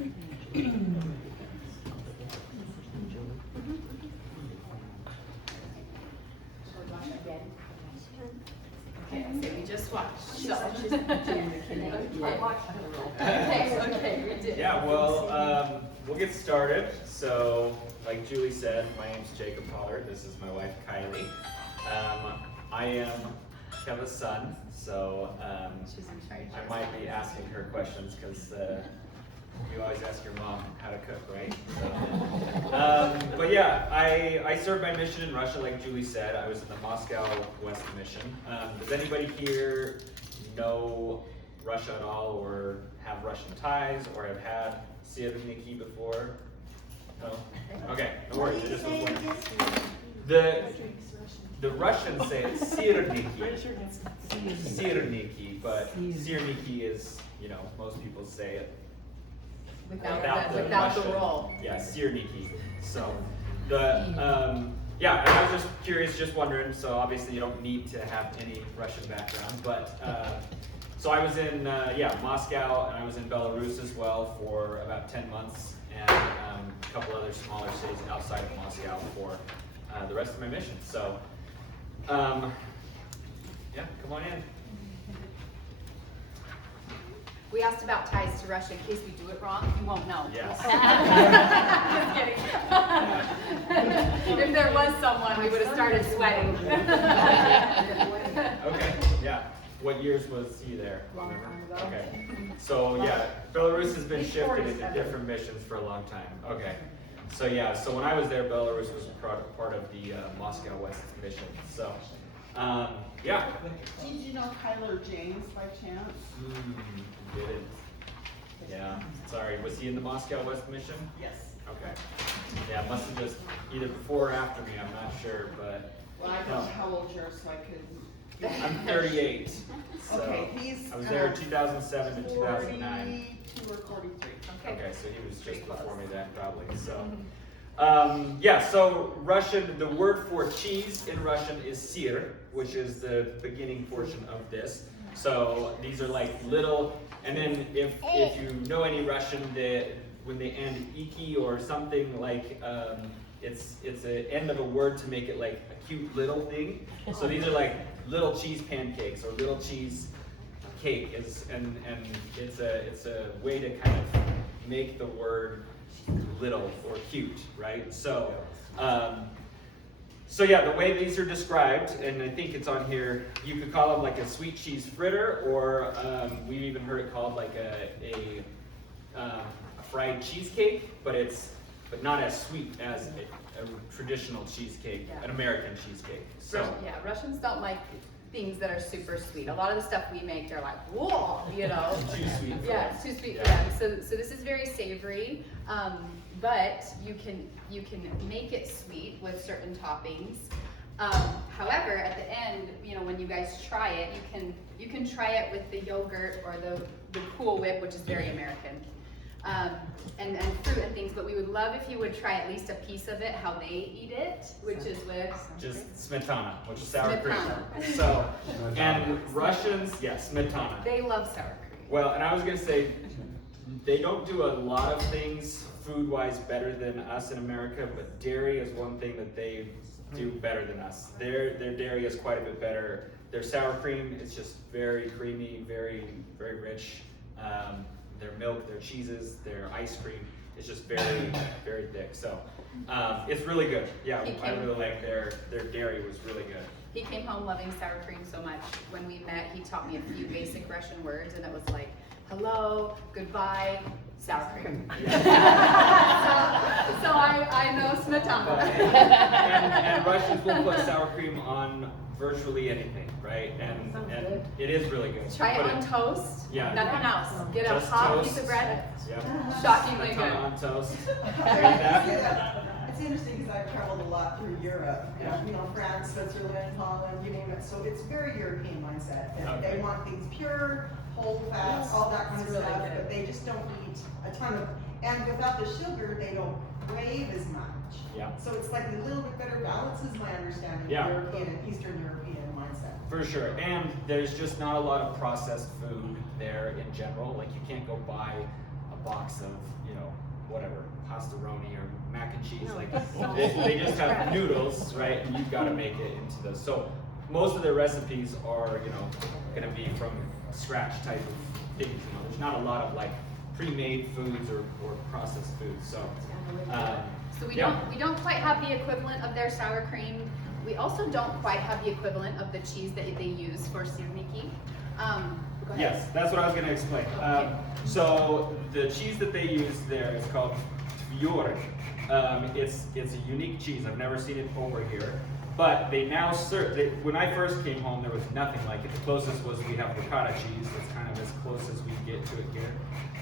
Okay, so we just watched. So. Okay, we did. Yeah, well, we'll get started. So, like Julie said, my name's Jacob Pollard. This is my wife, Kiley. I am Keva's son, so I might be asking her questions because you always ask your mom how to cook, right? So, but yeah, I served my mission in Russia, like Julie said. I was in the Moscow West Mission. Does anybody here know Russia at all, or have Russian ties, or have had Syrniki before? No? Okay, no worries. I just was wondering. The Russians say it's Syrniki. Syrniki, but Syrniki is, you know, most people say it without the roll. Yeah, Syrniki. So yeah, and I was just curious, just wondering. So obviously you don't need to have any Russian background, but so I was in Moscow, and I was in Belarus as well for about 10 months, and a couple other smaller cities outside of Moscow for the rest of my mission. So yeah, come on in. We asked about ties to Russia in case we do it wrong. You won't know. Yes. Just kidding. If there was someone, we would have started sweating. Okay, yeah. What years was he there? Long time ago. Okay. So yeah, Belarus has been shifted into different missions for a long time. Okay. So yeah, so when I was there, Belarus was part of the Moscow West mission. So yeah. Did you know Kyler James by chance? Didn't. Yeah. Sorry. Was he in the Moscow West mission? Yes. Okay. Yeah, must have just either before or after me. I'm not sure, but. Well, I don't know how old you are, so I could. I'm 38. So okay, he's. I was there in 2007 to 2009. 42 or 43. Okay, so he was just before me then, probably. So, yeah. So Russian. The word for cheese in Russian is syr, which is the beginning portion of this. So these are like little. And then if you know any Russian, when they end iki or something like, it's the end of a word to make it like a cute little thing. So these are like little cheese pancakes or little cheese cake, and it's a way to kind of make the word little or cute, right? So so yeah, the way these are described, and I think it's on here, you could call them like a sweet cheese fritter, or we've even heard it called like a fried cheesecake, but not as sweet as a traditional cheesecake, an American cheesecake. So yeah, Russians don't like things that are super sweet. A lot of the stuff we make, they're like, whoa, you know. Too sweet. Yeah, it's too sweet for them. So this is very savory, but you can make it sweet with certain toppings. However, at the end, you know, when you guys try it, you can try it with the yogurt or the Cool Whip, which is very American. And fruit and things, but we would love if you would try at least a piece of it, how they eat it, which is with just smetana, which is sour Smetana. cream. So, and Russians, smetana. They love sour cream. Well, and I was gonna say, they don't do a lot of things food-wise better than us in America, but dairy is one thing that they do better than us. Their dairy is quite a bit better. Their sour cream is just very creamy, very, very rich. Their milk, their cheeses, their ice cream is just very, very thick. So it's really good. Yeah, I really like their dairy was really good. He came home loving sour cream so much. When we met, he taught me a few basic Russian words, and it was like, hello, goodbye, sour cream. So I know smetana. And Russians will put sour cream on virtually anything, right? And it is really good. Try it on toast. Yeah. Nothing else. Get a Just hot toast. piece of bread. Yeah. Shockingly good. On toast. It's interesting because I've traveled a lot through Europe, and, you know, France, Switzerland, Holland, you name it. So it's very European mindset. And they want things pure, whole fats, all that kind of really stuff, good. but they just don't eat a ton of, and without the sugar, they don't crave as much. Yeah. So it's like a little bit better balance is my understanding Yeah. of European and Eastern European mindset. For sure, and there's just not a lot of processed food there in general. Like you can't go buy a box of, you know, whatever, pastaroni or mac and cheese. No, Like don't. they just have noodles, right? And you've got to make it into those. So most of their recipes are, you know, going to be from scratch type of things. You know, there's not a lot of like pre-made foods or processed foods. So. So we Yeah. don't quite have the equivalent of their sour cream. We also don't quite have the equivalent of the cheese that they use for Syrniki. Go ahead. Yes, that's what I was going to explain. So the cheese that they use there is called Fjord. It's a unique cheese. I've never seen it over here. But they now serve, when I first came home, there was nothing like it. The closest was we have ricotta cheese. That's kind of as close as we get to it here.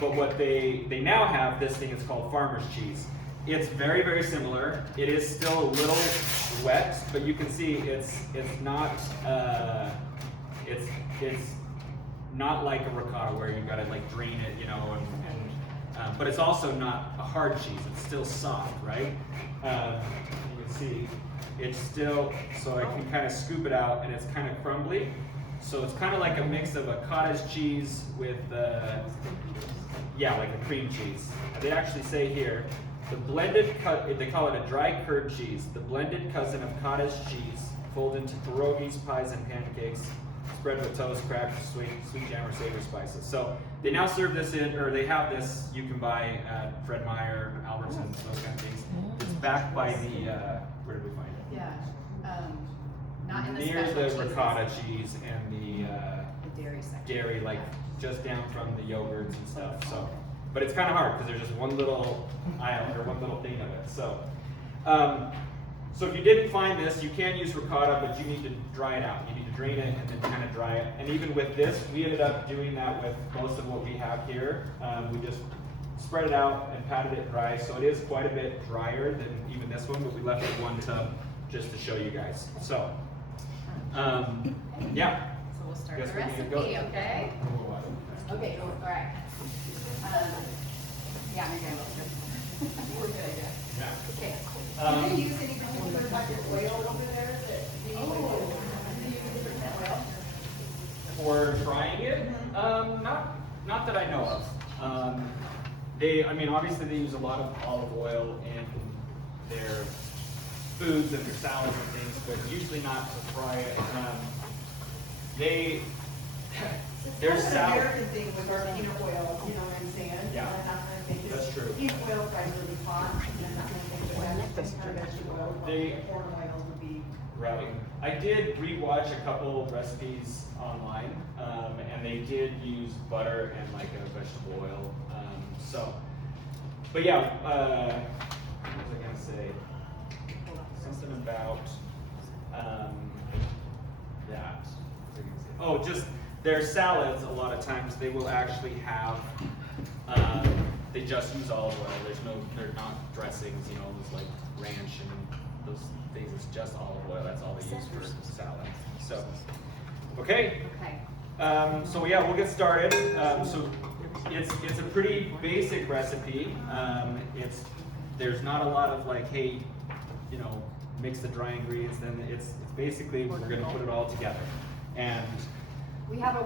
But what they now have, this thing is called farmer's cheese. It's very, very similar. It is still a little wet, but you can see it's not it's not like a ricotta where you gotta like drain it, you know, but it's also not a hard cheese. It's still soft, right? You can see it's still, so I can kind of scoop it out, and it's kind of crumbly. So it's kind of like a mix of a cottage cheese with, yeah, like a cream cheese. They actually say here, the blended they call it a dry curd cheese, the blended cousin of cottage cheese, folded into pierogies, pies, and pancakes, spread with toast, crackers, sweet jam, or savory spices. So they now serve this in, or they have this you can buy at Fred Meyer, Albertsons, those kind of things. It's backed by the, where did we find it? Yeah. Not in the Near special the cheeses. ricotta cheese and the dairy section. dairy, like just down from the yogurts and stuff. So, but it's kind of hard because there's just one little aisle or one little thing of it. So, so if you didn't find this, you can use ricotta, but you need to dry it out. You need to drain it and then kind of dry it. And even with this, we ended up doing that with most of what we have here. We just spread it out and patted it dry. So it is quite a bit drier than even this one, but we left it one tub just to show you guys. So, yeah. So we'll start Guess the we need to recipe, go. okay? Okay, all right. Yeah, you're good. We're good, yeah. Yeah. Okay. Do they use any particular type of oil over there that do you use a different oil? For frying it, not that I know of. I mean, obviously they use a lot of olive oil in their foods and their salads and things, but usually not to fry it. Their It's kind of an salad. American thing with our peanut oil, you know what I'm saying? Yeah. And I'm not gonna think That's true. Peanut oil fries really hot, and I'm not gonna think of that, some kind of vegetable oil, They- corn oil would be. Right. I did rewatch a couple recipes online, and they did use butter and like a vegetable oil. But yeah, what was I gonna say? Something about that. What was I gonna say? Oh, just their salads. A lot of times they will actually have. They just use olive oil. They're not dressings. You know, it's like ranch and those things. It's just olive oil. That's all they use for salad. So, okay. Okay. So yeah, we'll get started. So it's a pretty basic recipe. There's not a lot of like, hey, you know, mix the dry ingredients. Then it's basically we're going to put it all together. And We have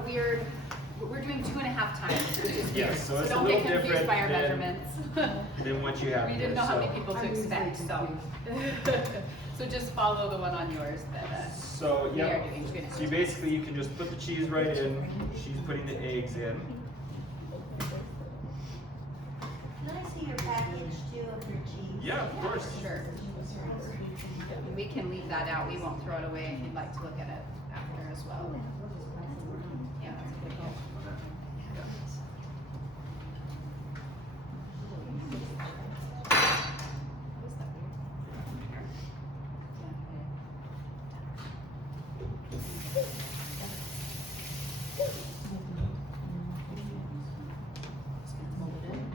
we're doing 2.5 times, which is Yes, weird. so it's a don't little get confused different by our than- measurements. then what you have We here. didn't know how So- many people to expect, so. So just follow the one on yours that, So we are yeah, doing 2.5. so you basically you can just put the cheese right in. She's putting the eggs in. Can I see your package too of your cheese? Yeah, of course. Sure. We can leave that out, we won't throw it away if you'd like to look at it after as well. Yeah.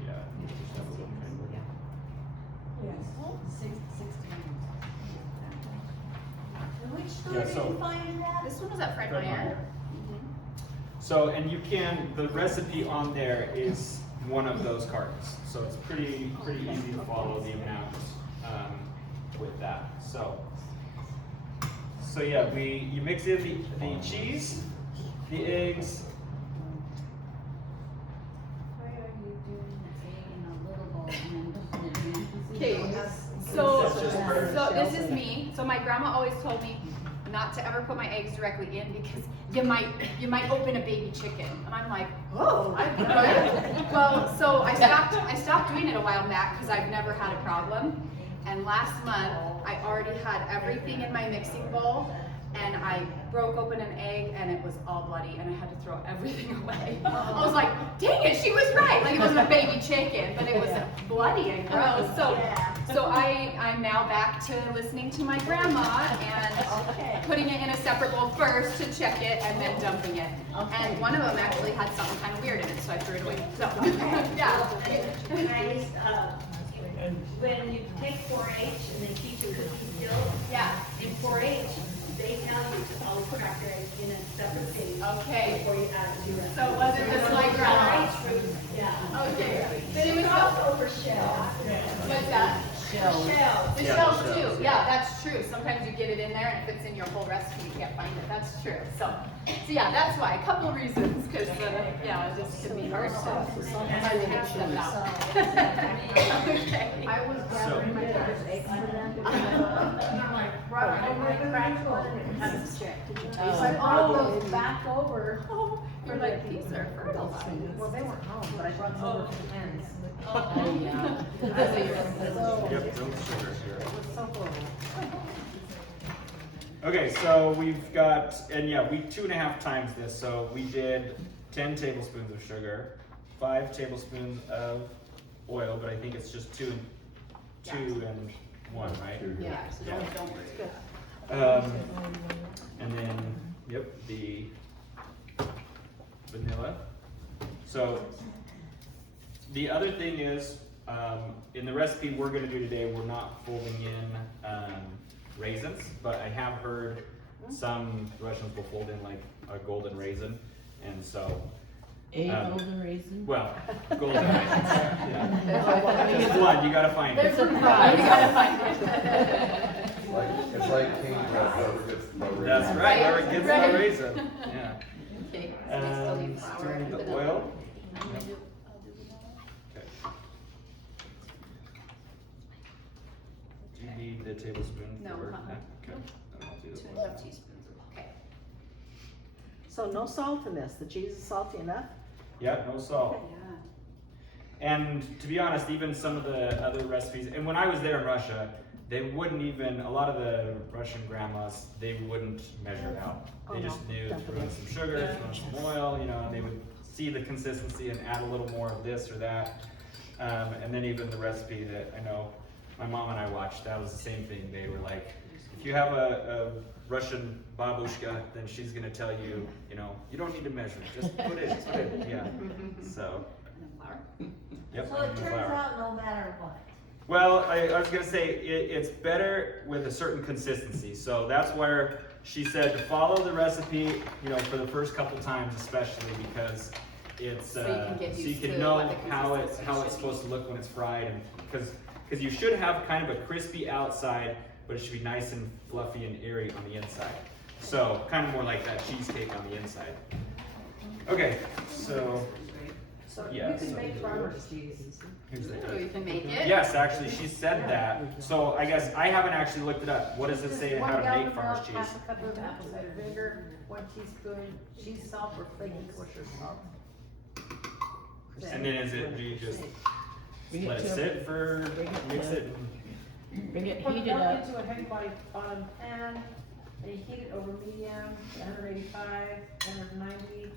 Yeah. Just have a little bit. And which store Yeah, did so- you find that? This one was at Fred Fred Meyer. Meyer. So, and you can, the recipe on there is one of those cartons. So it's pretty easy to follow the amount with that. So yeah, you mix in the cheese, the eggs. Why are you doing Okay, so this is me. So my grandma always told me not to ever put my eggs directly in because you might open a baby chicken. And I'm like, oh, right? Well, so I stopped doing it a while back because I've never had a problem. And last month I already had everything in my mixing bowl. And I broke open an egg and it was all bloody and I had to throw everything away. I was like, dang it, she was right. Like it wasn't a baby chicken, but it was bloody and gross. So I'm now back to listening to my grandma and putting it in a separate bowl first to check it and then dumping it. And one of them actually had something kind of weird in it, so I threw it away. So, yeah. Guys, when you take 4-H and they teach you cookie skills, Yeah. in 4-H, they tell you to always crack your eggs in a separate cage Okay. before you add it to it. So it wasn't just like grandma. Yeah. Okay. But it It's was also for shells. what's that? Shells. The Yeah, shells the shells, too, yeah, that's true. Sometimes you get it in there and if it's in your whole recipe, you can't find it, that's true. So yeah, that's why, a couple of reasons, because yeah, it just can be hard to pick stuff out. Okay. I was gathering my daughter's eggs for them. I'm like, right over the cracked one and it was stripped. So I brought those back over. You're like, these are fertile. Well, they weren't home, but I brought them over for the hens. Oh, yeah. Yep, no sugar here. It was so cool. Okay, so we've got, and yeah, we 2.5 times this. So we did 10 tablespoons of sugar, 5 tablespoons of oil, but I think it's just two and 1, right? Yeah, so don't worry. And then, yep, the vanilla. So the other thing is, in the recipe we're going to do today, we're not folding in raisins, but I have heard some Russians will fold in like a golden raisin, and so golden raisin? well, golden raisins. Yeah. Just one, you gotta find There's it. a prize, you gotta find it. It's like king whoever gets the raisin. That's right, whoever gets Right. the raisin. Yeah. Okay, so we still need flour Still need and the vanilla. oil. I'll do vanilla. Okay. Do you need the tablespoon No, for uh-uh. that? Okay. Then I'll do the 2.5 teaspoons. Okay. So no salt in this, the cheese is salty enough? Yeah, no salt. Yeah. And to be honest, even some of the other recipes, and when I was there in Russia, they wouldn't even, a lot of the Russian grandmas, they wouldn't measure it out. They just knew throw in some sugar, throw in some oil, you know, and they would see the consistency and add a little more of this or that. And then even the recipe that I know my mom and I watched, that was the same thing. They were like, if you have a Russian babushka, then she's gonna tell you, you know, you don't need to measure, just put it, yeah. So, And then flour. yep. So it and the turns flour. out no matter what. Well, I was gonna say, it's better with a certain consistency, so that's where she said to follow the recipe, you know, for the first couple times especially, because it's, So you can get so you used can to know what the how consistency it's should supposed to look when it's fried, and, because you should have kind of a crispy outside, but it should be nice and fluffy and airy on the inside. So, kind of more like that cheesecake on the inside. Okay, so, So Yeah, you can so- make farmer's cheese. here's the. So you can make it? Yes, actually, she said that. So I guess I haven't actually looked it up. What does it say One how to gallon make of farmer's milk, cheese? half a cup of apple cider vinegar, 1 teaspoon cheese salt or flaky kosher salt. And then is it, do you just Bring it let it to a- sit for, bring it mix to- it? Bring it Put the heated milk up. into a heavy bottom pan, and you heat it over medium, 185, 190.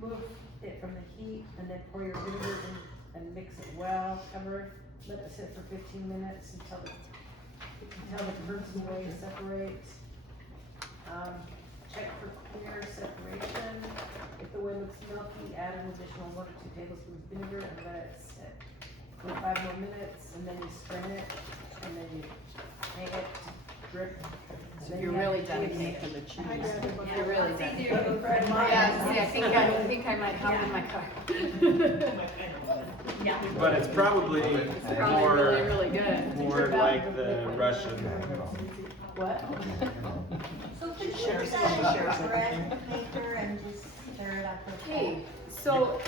Remove it from the heat, and then pour your vinegar in and mix it well, cover, let it sit for 15 minutes until the curds and whey separate. Check for clear separation. If the whey looks milky, add an additional 1 or 2 tablespoons of vinegar and let it sit for 5 more minutes, and then you strain it, and then you hang it, drip. and So then you're you have really to done cheese. making the cheese. You're really done. It's easier to fry mine. Yeah, see, I think I might hop in my car. Yeah. But it's probably Probably really, really good. more like the Russian. What? So could you Shares- put that in shares a it. bread maker and just stir it up? with Okay, so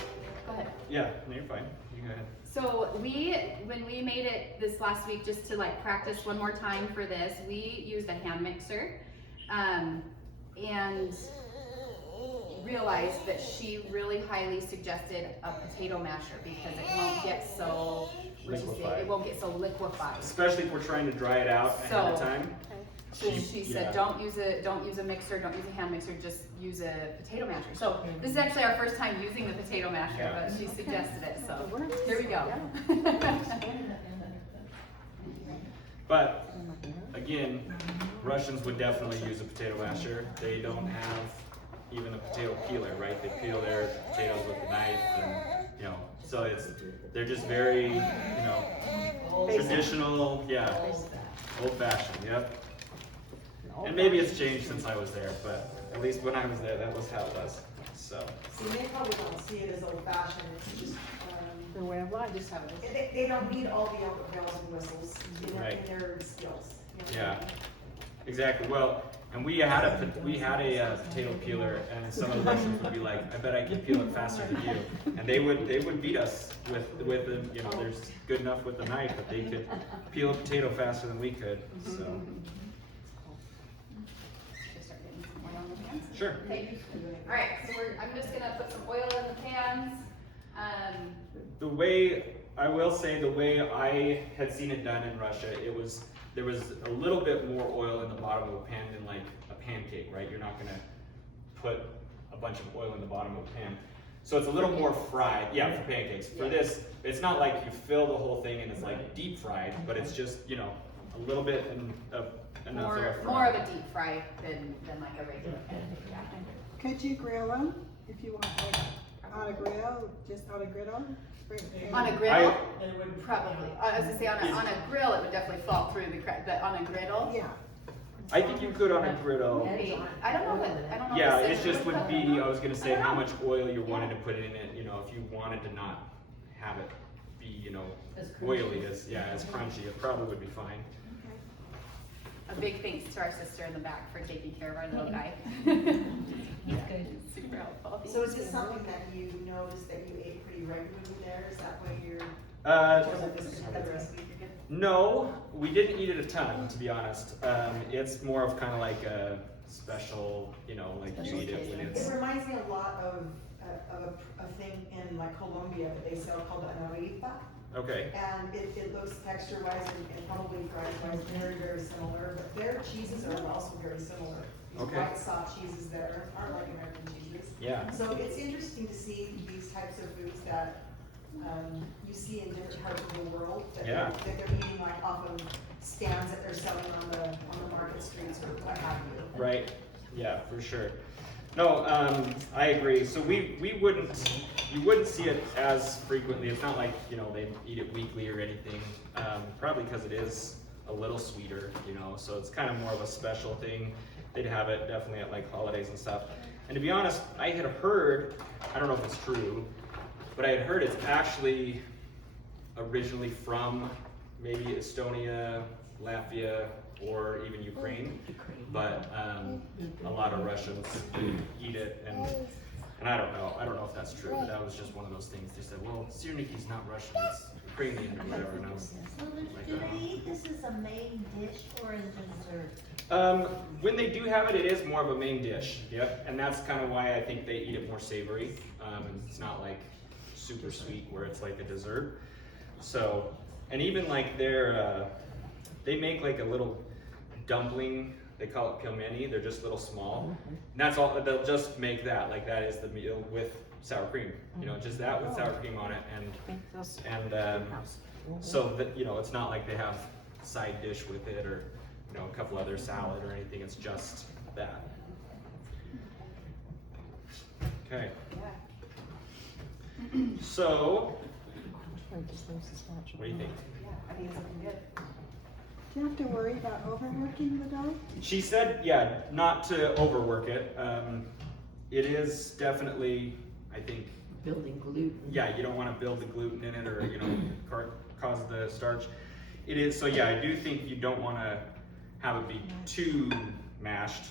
Go ahead. Yeah, no, you're fine. You go ahead. So when we made it this last week, just to like practice one more time for this, we used a hand mixer, and realized that she really highly suggested a potato masher because it won't get so, Liquefied. it won't get so liquefied. Especially if we're trying to dry it out ahead of So- time. So she said, Yeah. don't use a mixer, don't use a hand mixer, just use a potato masher. So this is actually our first time using the potato masher, Yeah. but she suggested it, so here we go. But again, Russians would definitely use a potato masher. They don't have even a potato peeler, right? They peel their potatoes with a knife, and so they're just very, traditional, yeah, old-fashioned, yep. And maybe it's changed since I was there, but at least when I was there, that was how it was. So See, they probably don't see it as old fashioned, it's just, Their way of life. Just have it. they don't need all the other bells and whistles in Right. their skills. yeah, exactly. Well, and we had a potato peeler, and some of the Russians would be like, "I bet I can peel it faster than you," and they would beat us with them. They're good enough with the knife that they could peel a potato faster than we could. So Just start getting some oil in the pans. sure. Okay. All right, so I'm just gonna put some oil in the pans. The way I will say, the way I had seen it done in Russia, there was a little bit more oil in the bottom of a pan than like a pancake, right? You're not gonna put a bunch of oil in the bottom of a pan. So it's a little more fried, yeah, for pancakes. For this, it's not like you fill the whole thing and it's like deep fried, but it's just, a little bit enough of a fry. More of a deep fry than like a regular pancake, yeah. Could you grill them if you want, like, on a grill, just on a griddle? On a griddle, I- probably. I was gonna say on a grill, it would definitely fall through the crack, but on a griddle, Yeah. I think you could on a griddle. maybe. I don't know. Yeah, if it just would would cook be, them. I was gonna say how much oil you wanted to put in it, if you wanted to not have it be, oily as crunchy, it probably would be fine. A big thanks to our sister in the back for taking care of our little guy. He's good. Super helpful. So is this something that you noticed that you ate pretty regularly there? Is that why you're, or is this another recipe you're good? No, we didn't eat it a ton, to be honest. It's more of kind of like a special, like you eat it when it's. It reminds me a lot of a thing in like Colombia that they sell called an arepa. Okay. And it looks texture-wise and probably fries-wise very, very similar, but their cheeses are also very similar. These Okay. white soft cheeses that aren't like American cheeses. Yeah. So it's interesting to see these types of foods that you see in different parts of the world that Yeah. that they're eating like off of stands that they're selling on the market streets or what have you. Right. Yeah, for sure. No, I agree. So you wouldn't see it as frequently. It's not like, they eat it weekly or anything. Probably because it is a little sweeter, so it's kind of more of a special thing. They'd have it definitely at like holidays and stuff. And to be honest, I had heard, I don't know if it's true, but I had heard it's actually originally from maybe Estonia, Latvia, or even Ukraine, but a lot of Russians eat it, and I don't know if that's true, but that was just one of those things. They said, well, Syrniki's not Russian, it's Ukrainian or whatever, and I was like, Do oh. they eat this as a main dish or as a dessert? When they do have it, it is more of a main dish, yep, and that's kind of why I think they eat it more savory. It's not like super sweet where it's like a dessert. So, and even like they make like a little dumpling, they call it pilmeni, they're just little small. And that's all, they'll just make that, like that is the meal with sour cream, just that with sour cream on it, and so that, it's not like they have side dish with it or, a couple other salad or anything, it's just that. Okay. So, what do you think? Yeah, I think it's looking good. Do you have to worry about overworking the dough? She said, yeah, not to overwork it. It is definitely, I think, Building gluten. yeah, you don't want to build the gluten in it or, cause the starch. It is, so yeah, I do think you don't want to have it be too mashed.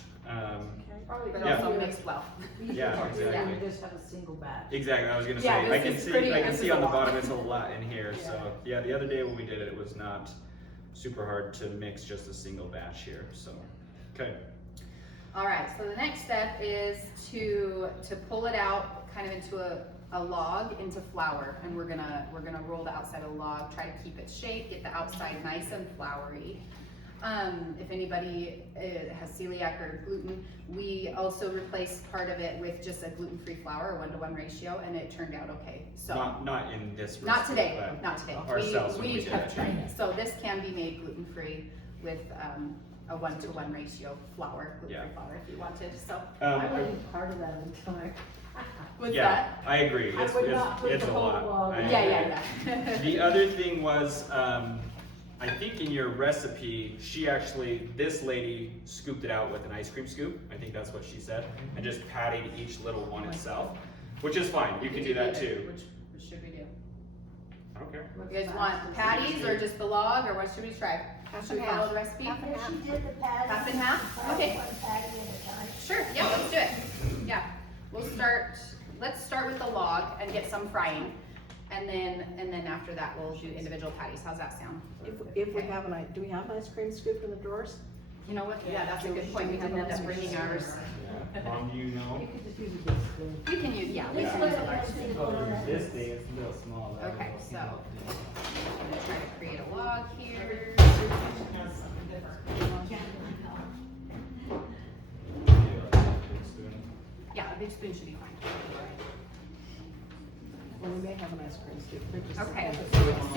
Probably. but Yeah. also mixed well. Yeah, exactly. We just have a single batch. Exactly, I was gonna Yeah, say, I this can is see, pretty- I can this see is on a the lot. bottom, it's a lot in here, so, yeah, the other day when we did it, it was not super hard to mix just a single batch here, so, okay. All right, so the next step is to pull it out kind of into a log into flour, and we're gonna roll the outside of the log, try to keep it shaped, get the outside nice and floury. If anybody has celiac or gluten, we also replaced part of it with just a gluten-free flour, a 1-to-1 ratio, and it turned out okay. So Not in this recipe, not today, but not today. ourselves when we We did have it. tried it. So this can be made gluten-free with a 1-to-1 ratio flour, gluten-free Yeah. flour if you wanted, so. I wouldn't eat part of that until What's Yeah, that? I agree, I would not put it's the a whole lot. log I in. Yeah, agree. The other thing was, I think in your recipe, she actually, this lady scooped it out with an ice cream scoop. I think that's what she said, and just patted each little one itself, which is fine. You can do that too. Which should we do? I don't care. You guys want patties or just the log, or what should we try? Should we follow the recipe? Half and half. She did the patty. Half and half? Okay. One patty at a time. Sure, yeah, let's do it. Yeah, let's start with the log and get some frying. And then after that, we'll do individual patties. How's that sound? If we have do we have an ice cream scoop in the drawers? You know what? Yeah, that's a good point. We didn't end up bringing ours. Mom, do you know? You could just use a big spoon. We can use, yeah, we This can way use a I large. see the one. This thing is a little small. though. Okay, so I'm gonna try to create a log here. Yeah, a big spoon should be fine. Well, we may have an ice cream scoop. They're just- Okay,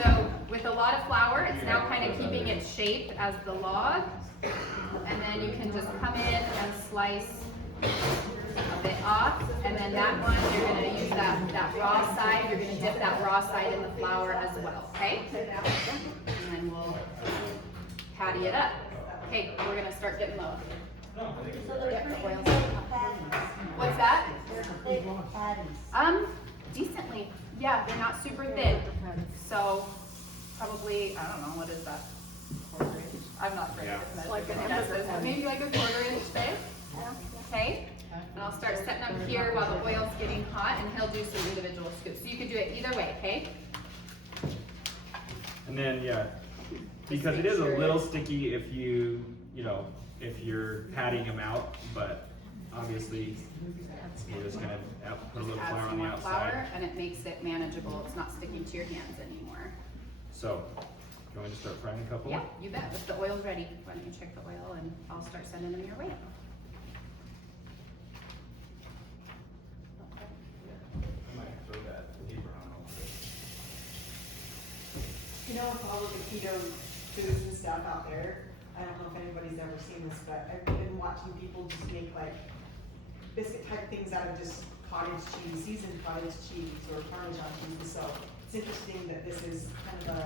so with a lot of flour, it's now kind of keeping its shape as the log. And then you can just come in and slice a bit off. And then that one, you're gonna use that raw side, you're gonna dip that raw side in the flour as well, okay? And then we'll patty it up. Okay, we're gonna start getting low. So they're Yep, pretty the oils. big patties. What's that? They're big patties. Decently. Yeah, they're not super thick. So probably, I don't know, what is that? Quarter inch? I'm not very Yeah. good at Like a measuring. hamburger patty. Maybe like a 1/4 inch thick. Okay? And I'll start setting up here while the oil's getting hot, and he'll do some individual scoops. So you could do it either way, okay? And then, yeah, because it is a little sticky if if you're patting them out, but obviously you're just gonna put a little Add flour some on the more flour, outside. and it makes it manageable. It's not sticking to your hands anymore. So, you want me to start frying a couple? Yeah, you bet. If the oil's ready, why don't you check the oil, and I'll start sending them your way. I might throw that paper on over it. You know, with all of the keto foods and stuff out there, I don't know if anybody's ever seen this, but I've been watching people just make like biscuit type things out of just cottage cheese, seasoned cottage cheese or Parmesan cheese. So it's interesting that this is kind of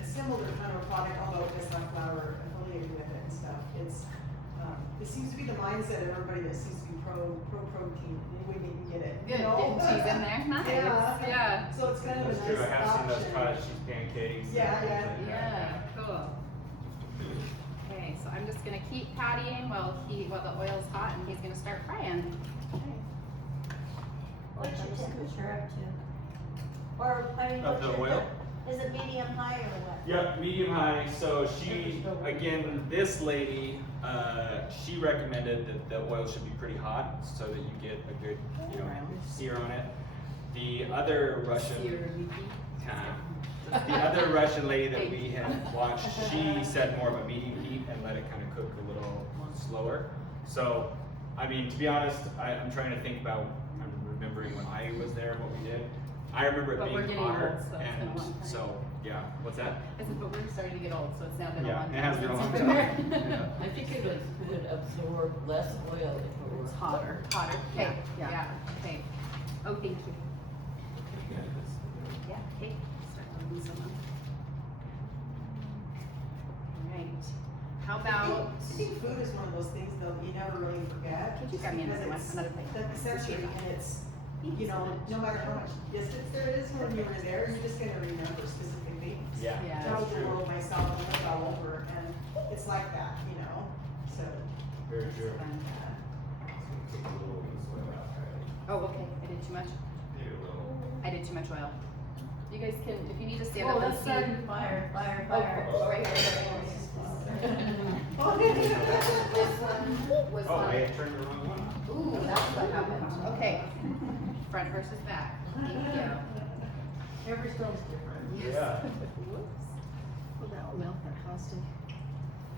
a similar kind of product, although it does have flour affiliated with it and stuff. It seems to be the mindset of everybody that seems to be pro-protein, any way they can get it. Good, getting cheese in there. Nice. Yeah. Yeah. So it's kind of a That's true, I nice have seen those option. cottage cheese pancakes. Yeah, and yeah. things like that. Yeah, cool. Okay, so I'm just gonna keep pattying while the oil's hot, and he's gonna start frying. What's your temperature up to? Or, I mean, Of what's the your, oil? is it medium high or what? Yep, medium high. So again, this lady, she recommended that the oil should be pretty hot so that you get a good, sear on it. The other Russian, the other Russian lady that we had watched, she said more of a medium heat and let it kind of cook a little slower. So, I mean, to be honest, I'm trying to think about, I'm remembering when I was there, what we did. I remember it But we're being getting hotter, old, so it's been a and long time. so, yeah, what's that? I said, but we're starting to get old, so it's now been a Yeah, long time. it has been a long since time. we've been there. Yeah. I think it would absorb less oil if it were Hotter, okay, Yeah. yeah, okay. Oh, thank you. Yeah, okay, start loading some up. Alright, how about, I think food is one of those things though that you never really forget. could you grab me because another one, it's another plate? The sensory, and it's, no matter how much distance there is when you were there, you're just gonna remember specific things. Yeah, Yeah. Traveled that's the true. world myself and lived all over, and it's like that, so. Very true. Oh, okay, I did too much. I did too much oil. You guys can, if you need to stand Oh, up and that's see. starting fire, fire, Oh, fire. right here. This one was Oh, on. I turned the wrong one. Ooh, that's what happened. Okay, front versus back. Thank you. Every stone's different. Yeah. Well, that will melt that caustic.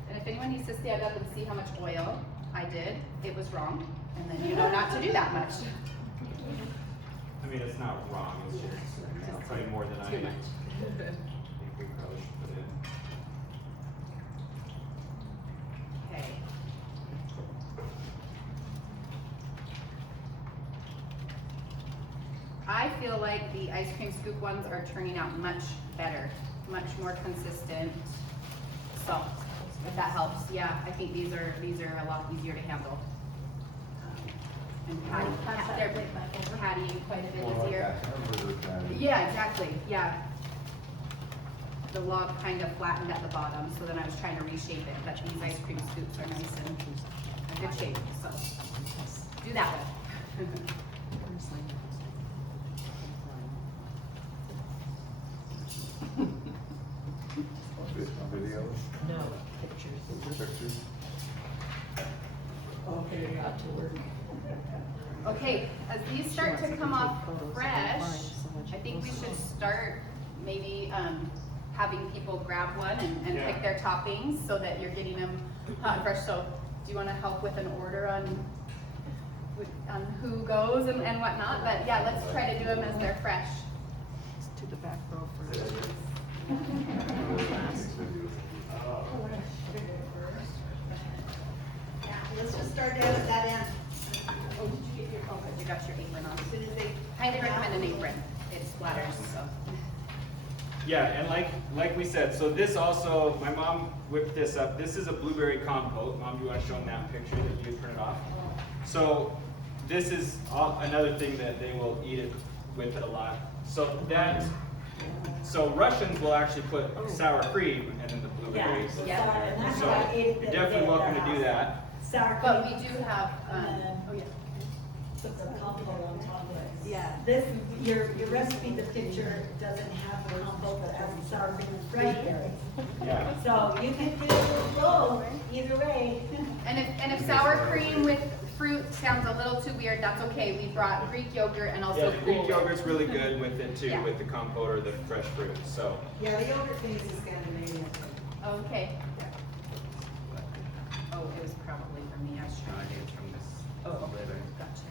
And if anyone needs to stand up and see how much oil I did, it was wrong. And then you know not to do that much. I mean, it's not wrong, it's just probably more than I Too much. think we probably should put in. Okay. I feel like the ice cream scoop ones are turning out much better, much more consistent. So, if that helps, yeah, I think these are a lot easier to handle. And they're pattying quite a bit More like easier. that hamburger patty. Yeah, exactly, yeah. The log kind of flattened at the bottom, so then I was trying to reshape it, but these ice cream scoops are nice and in good shape, so do that one. Videos, No, pictures. pictures. Okay, got to work. Okay, as these start to come off fresh, I think we should start maybe having people grab one and Yeah. pick their toppings so that you're getting them hot and fresh. So do you want to help with an order on who goes and whatnot? But yeah, let's try to do them as they're fresh. To the back row first. Yeah, let's just start down at that end. Oh, did you get your, oh, good, you got your apron on. As soon as they. Highly recommend an apron. It splatters, so. Yeah, and like we said, so this also, my mom whipped this up. This is a blueberry compote. Mom, do you want to show them that picture that you printed off? So this is another thing that they will eat it with it a lot. So Russians will actually put sour cream and then the blueberries. Yeah. And that's So what I ate it you're the other definitely day at welcome the to do house. that. Sour But cream. we do have, oh yeah. Put the compote on top of it. Yeah. This, your recipe, the picture doesn't have the compote, but has the sour cream and fresh berries. Yeah. So you can do both, either way. And if sour cream with fruit sounds a little too weird, that's okay. We brought Greek yogurt and also Yeah, the Greek Pollard. yogurt's really good with it too, Yeah. with the compote or the fresh fruit. So Yeah, the yogurt thing is a Scandinavian thing. Oh, okay. Oh, it was probably for me. I was trying to do it from this. Oh, okay. Gotcha.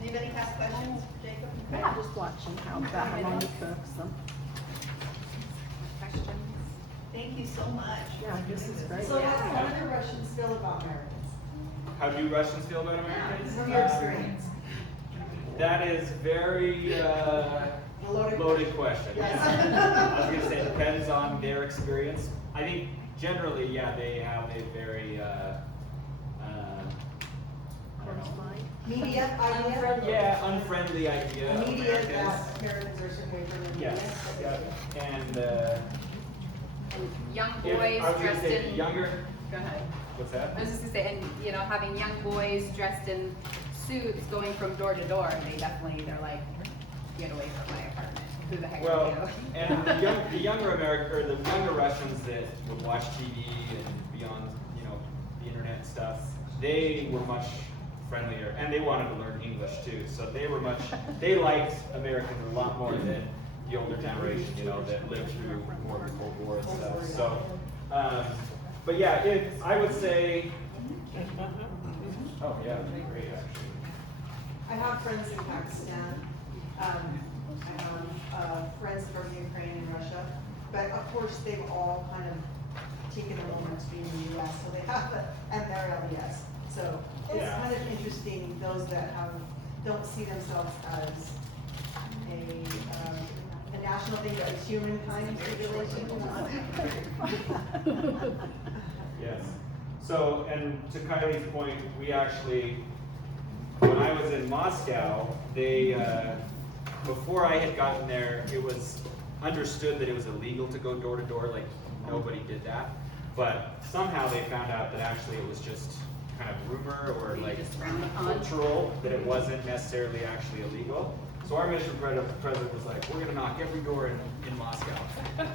Anybody have questions, Jacob? Yeah, just watching how Mommy cooks them. Questions? Thank you so much. Yeah, this is great. So how do the Russians feel about Americans? how do Russians feel about Americans? From your experience? That is very A loaded question. Yes. I was gonna say, it depends on their experience. I think generally, yeah, they have a very, I don't know. Media idea? Yeah, unfriendly idea of Media Americans. that Americans are superior to media. Yes, yeah, and, And young if, boys I was gonna dressed say, in. younger, Go ahead. what's that? I was just gonna say, and you know, having young boys dressed in suits going from door to door, they're like, get away from my apartment. Who the heck are Well, you? and the younger Russians that would watch TV and be on, you know, the internet and stuff, they were much friendlier, and they wanted to learn English too. So they liked Americans a lot more than the older generation, you know, that lived through more of the Cold War and stuff. So, but yeah, I would say, oh yeah, great actually. I have friends in Pakistan. I have friends from Ukraine and Russia. But of course, they've all kind of taken a moment to be in the US, so they have and they're LDS. So it's Yeah. kind of interesting, those that don't see themselves as a national thing, but it's humankind tribulation. Yes. So, and to Kylie's point, we actually, when I was in Moscow, they, before I had gotten there, it was understood that it was illegal to go door to door, like nobody did that. But somehow they found out that actually it was just kind of rumor or like cultural, that it wasn't necessarily actually illegal. So our mission president was like, we're gonna knock every door in Moscow.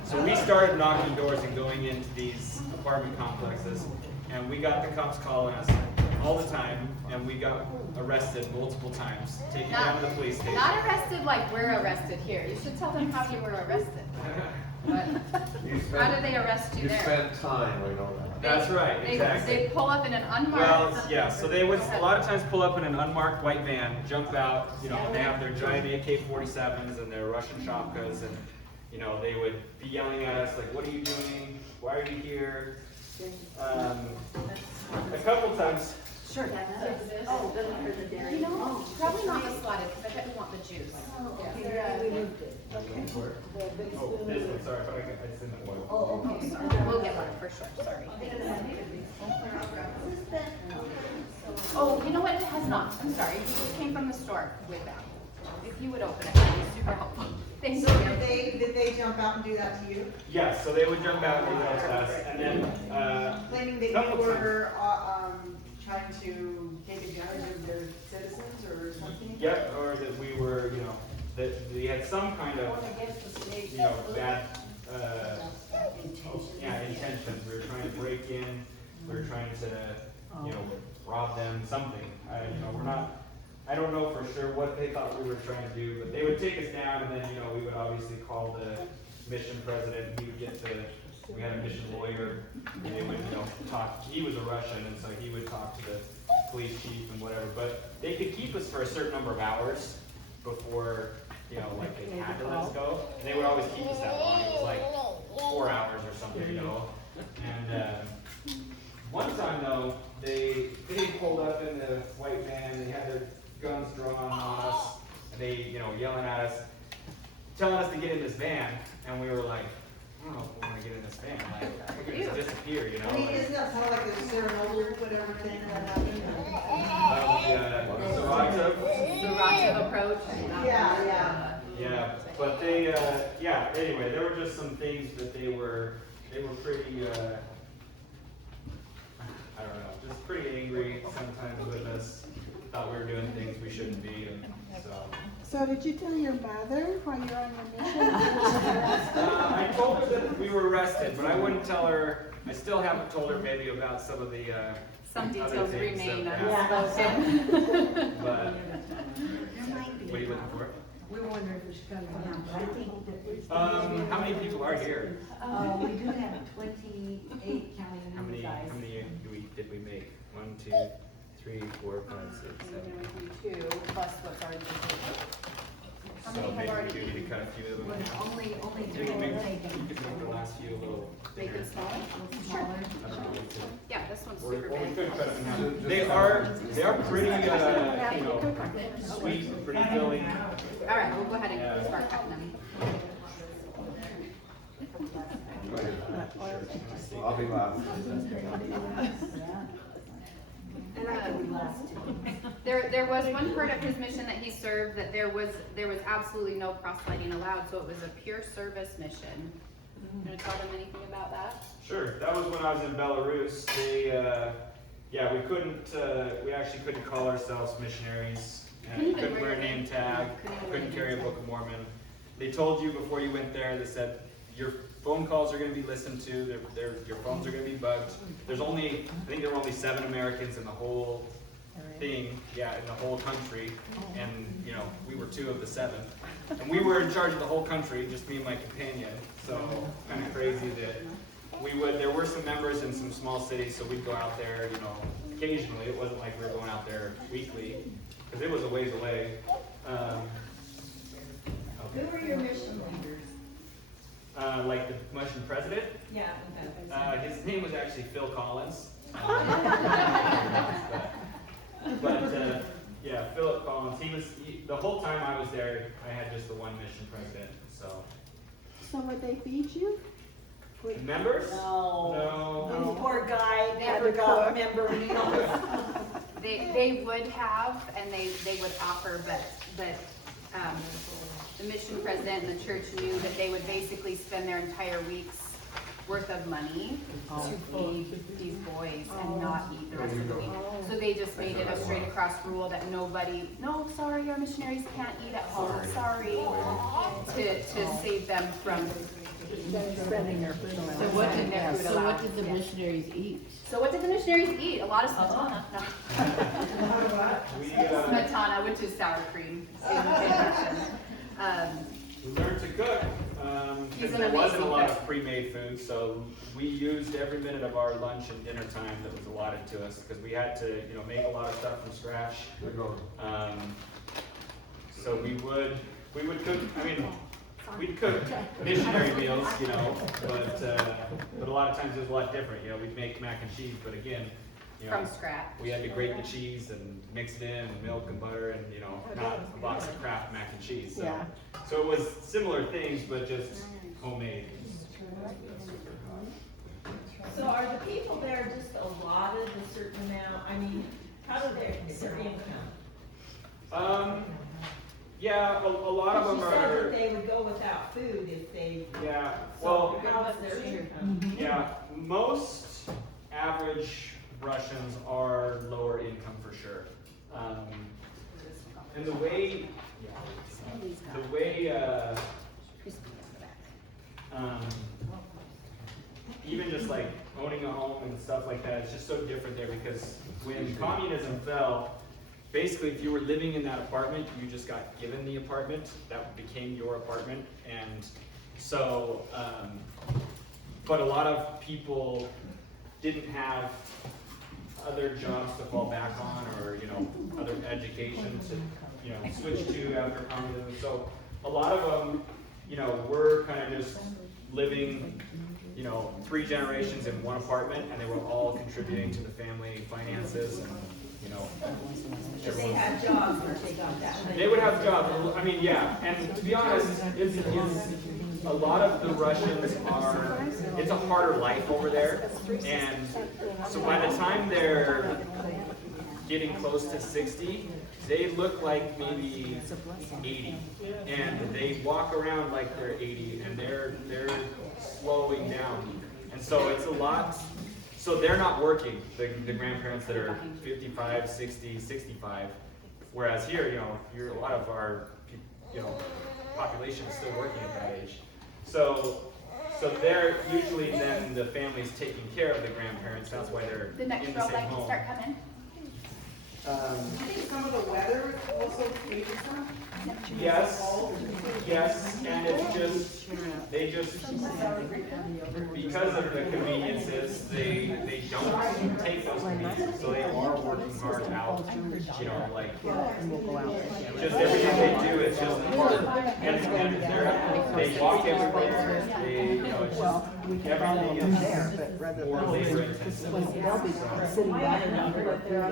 So we started knocking doors and going into these apartment complexes, and we got the cops calling us all the time, and we got arrested multiple times, taken down to the police station. Not arrested like we're arrested here. You should tell them how you were arrested. What? How did they arrest you You there? spent time, we know that. That's right, exactly. They pull up in an unmarked. Well, yeah, so they would a lot of times pull up in an unmarked white van, jump out, you know, and they have their giant AK-47s and their Russian shopkas, and, you know, they would be yelling at us like, what are you doing? Why are you here? A couple times. Sure. Oh, you know, probably not the slotted, because I bet we want the juice. We moved it. Oh, this one, sorry, but it's in the oil. Oh, okay. We'll get one for sure, sorry. Oh, you know what, it has not, I'm sorry, it just came from the store way back. If you would open it, that'd be super helpful. Thank So you. did they jump out and do that to you? Yeah, so they would jump out and do that to us, and then, Claiming that couple you were, trying to take advantage of their citizens or something? yep, or that we were, you know, that we had some kind of, you know, bad, intentions. We were trying to break in, we were trying to, you know, rob them, something. I don't know for sure what they thought we were trying to do, but they would take us down, and then, you know, we would obviously call the mission president, he would get we had a mission lawyer, and they would, you know, talk, he was a Russian, and so he would talk to the police chief and whatever, but they could keep us for a certain number of hours before, you know, like they had to let us go, and they would always keep us that long. It was like 4 hours or something, you know. And one time though, they pulled up in the white van, they had their guns drawn on us, and they, you know, yelling at us, telling us to get in this van, and we were like, I don't know if we want to get in this van, like, we're gonna just disappear, you know. I mean, isn't that kind of like the Syrniki, whatever thing that happened? Saratov approach. Yeah. Yeah, but they, anyway, there were just some things that they were pretty, I don't know, just pretty angry sometimes with us, thought we were doing things we shouldn't be, and so. So did you tell your mother while you're on your mission? I told her that we were arrested, but I wouldn't tell her, I still haven't told her maybe about some of the, Some other details things remain that unspoken. but, what are you looking for? We were wondering if we should come down, but I think that. How many people are here? We do have 28 counting How you many guys. did we make? 1, 2, 3, 4, 5, 6, 7. 2 plus what's already been taken. How So many have maybe we already do need to cut a few of them. Only You 3 can were make, taken. you could make the last few a little Make bigger. it smaller? Smaller. I don't know, we could- Yeah, this one's Or super we big. could cut them in half. They are pretty, you know, sweet, pretty filling. All right, we'll go ahead and start cutting them. I'll be last. And I could be last too. There was one part of his mission that he served that there was absolutely no proselyting allowed, so it was a pure service mission. You want to tell them anything about that? Sure, that was when I was in Belarus. We we actually couldn't call ourselves missionaries, and couldn't wear a name tag, couldn't carry a Book of Mormon. They told you before you went there, they said, your phone calls are going to be listened to, your phones are going to be bugged. I think there were only 7 Americans in the whole thing, in the whole country, and, you know, we were 2 of the 7. And we were in charge of the whole country, just me and my companion, so kind of crazy that there were some members in some small cities, so we'd go out there, you know, occasionally. It wasn't like we were going out there weekly, because it was a ways away. Who were your mission leaders? Like the mission president, Yeah. his name was actually Phil Collins. Philip Collins, the whole time I was there, I had just the one mission president, so. So would they feed you? Members? No. No. This poor guy Never never got could. member meals. They would have, and they would offer, but the mission president and the church knew that they would basically spend their entire week's worth of money to feed these boys and not eat the rest of the week. So they just made it a straight across rule that nobody, no, sorry, our missionaries can't eat at home, sorry, to save them from Spending their food So allowance. what did, their food so what allowance, did the yeah. missionaries eat? So what did the missionaries eat? A lot of smatana. We, Smatana, which is sour cream in Russian. we learned to cook, He's because an there wasn't a amazing lot cook. of pre-made food, so we used every minute of our lunch and dinner time that was allotted to us, because we had to, you know, make a lot of stuff from scratch. So we would cook, I mean, we'd cook missionary meals, you know, but a lot of times it was a lot different, you know, we'd make mac and cheese, but again, you know, From scratch. we had to grate the cheese and mix it in, and milk and butter, and, you know, not a box of Kraft mac and cheese, so. Yeah. So it was similar things, but just homemade. So are the people there just allotted a certain amount? I mean, how do they, is their income? Yeah, a lot of them She said that are, they would go without food if they, yeah, so well, how's their income? yeah, most average Russians are lower income for sure. And the way, even just like owning a home and stuff like that, it's just so different there, because when communism fell, basically if you were living in that apartment, you just got given the apartment, that became your apartment, and so, but a lot of people didn't have other jobs to fall back on, or, you know, other education to, you know, switch to after communism. So a lot of them, you know, were kind of just living, you know, 3 generations in one apartment, and they were all contributing to the family finances, and, you know, If they had jobs, or they got that. they would have jobs. I mean, yeah, and to be honest, it's a lot of the Russians are, it's a harder life over there, and so by the time they're getting close to 60, they look like maybe 80, and they walk around like they're 80, and they're slowing down, and so it's a lot. So they're not working, the grandparents that are 55, 60, 65, whereas here, you know, a lot of our, you know, population is still working at that age. So they're usually then the family's taking care of the grandparents. That's why they're The next in the row same light can home. start coming. Do you think some of the weather also maybe some? Yes, and it's just, they just, because of the conveniences, they don't take those conveniences, so they are working hard out, you know, like, just everything they do is just hard, and they walk everywhere, they, you know, it's just, everything is There, but rather more than labor intensive. they'll be sitting back and eating their food on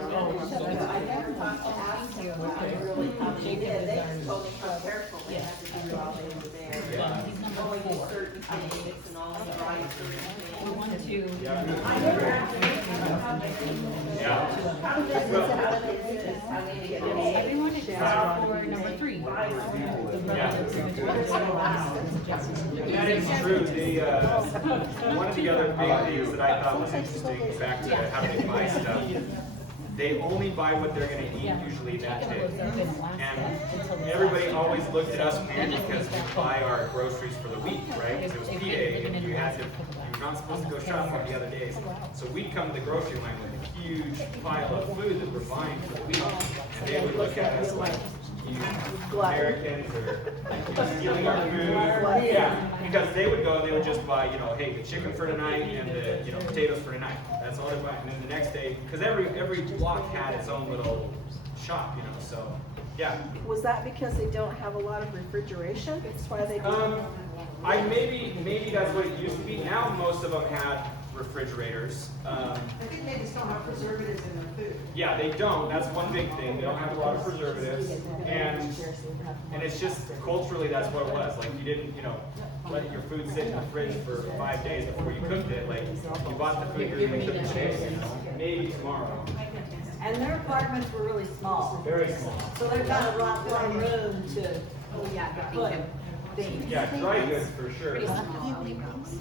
I never thought to ask you, I really probably did, they just told me how careful they had to be while they were there. Yeah. Going to certain things and all the right certain things. Yeah. I never actually know how they do it. Yeah. How do they do it? How do they do this? How do they get it? Everyone except for number 3. Yeah. That is true. One of the other big things that I thought was interesting, back to how they buy stuff, they only buy what they're going to eat usually that day. And everybody always looked at us weird because we buy our groceries for the week, right? Because it was P-Day, and you're not supposed to go shopping the other days. So we'd come to the grocery line with a huge pile of food that we're buying for the week, and they would look at us like, you Americans are stealing our food. Yeah, because they would go and they would just buy, you know, hey, the chicken for tonight and the, you know, potatoes for tonight. That's all they buy. And then the next day, because every block had its own little shop, you know, so, yeah. Was that because they don't have a lot of refrigeration? That's why they don't? Maybe that's what it used to be. Now most of them had refrigerators. I think they just don't have preservatives in their food. Yeah, they don't. That's one big thing. They don't have a lot of preservatives, and it's just culturally that's what it was. Like you didn't, you know, let your food sit in the fridge for 5 days before you cooked it. Like you bought the food, you're gonna cook it today, you know, maybe tomorrow. And their apartments were really small, Very small. so they've got a lot more room to Oh, yeah, I put think things. Yeah, dry goods for sure. pretty small polybags.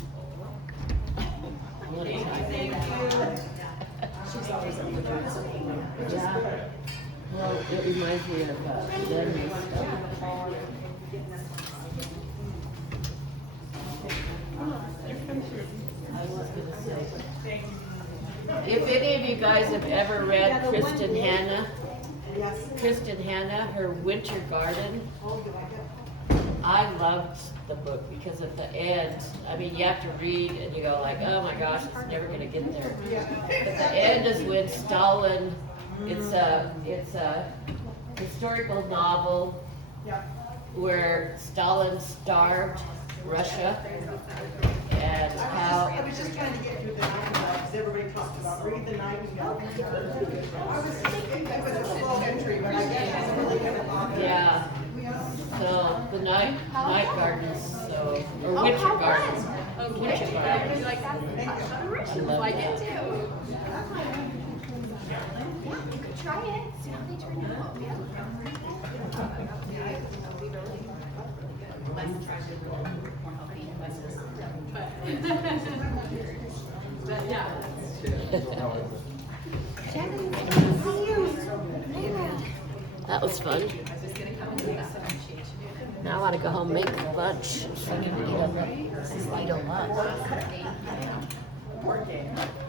Thank you. She's always on the phone, which is good. Well, it reminds me of, Lenny's stuff. I was gonna say, if any of you guys have ever read Kristen Hanna, Yes. Kristen Hanna, her Winter Garden, Oh, do I get? I loved the book because at the end, I mean, you have to read and you go like, oh my gosh, it's never gonna get there. But the end is when Stalin, it's a historical novel Yeah. where Stalin starved Russia and how, I was just trying to get through the Nightingale, because everybody talks about read the Nightingale. I was thinking it was a slow entry, but I guess it's really gonna bother. yeah, so the night gardens, so, or winter gardens. Winter Okay, gardens. like that. I love Like that. it too. Yeah, you could try it, see how they turn out. Yeah. It'll be really good. Less attractive, more healthy, less but yeah, that's true. That was fun. I was just gonna come and do that. Now I wanna go home and make lunch, so I can eat on the, eat a lot. Thank you.